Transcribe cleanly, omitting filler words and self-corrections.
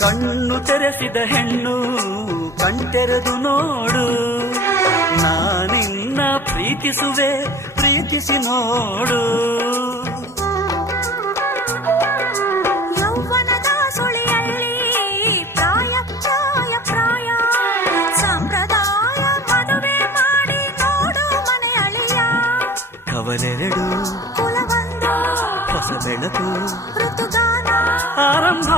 ಕಣ್ಣು ತೆರೆಸಿದ ಹೆಣ್ಣು ಕಣ್ತೆರೆದು ನೋಡು, ನಾನಿನ್ನ ಪ್ರೀತಿಸುವೆ ಪ್ರೀತಿಸಿ ನೋಡು. ಯೌವನದ ಸುಳಿಯಲ್ಲಿ ಪ್ರಾಯ ಚಾಯ ಪ್ರಾಯ ಸಂಪ್ರದಾಯ ಮದುವೆ ಮಾಡಿ ನೋಡು ಮನೆಯಳಿಯ. ಕವಲೆರಡು ಕುಲವೊಂದು ಹೊಸ ಬೆಳಕು ಋತುಗಾನ ಆರಂಭ.